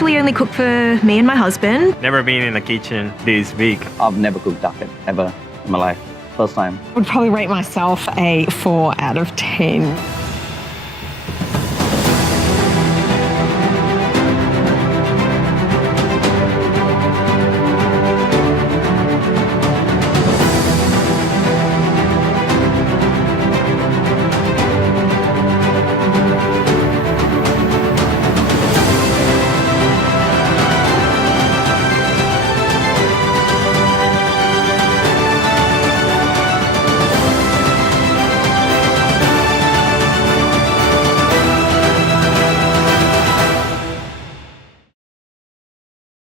usually only cook for me and my husband. Never been in a kitchen this big. I've never cooked duck ever in my life. First time. I would probably rate myself a 4 out of 10.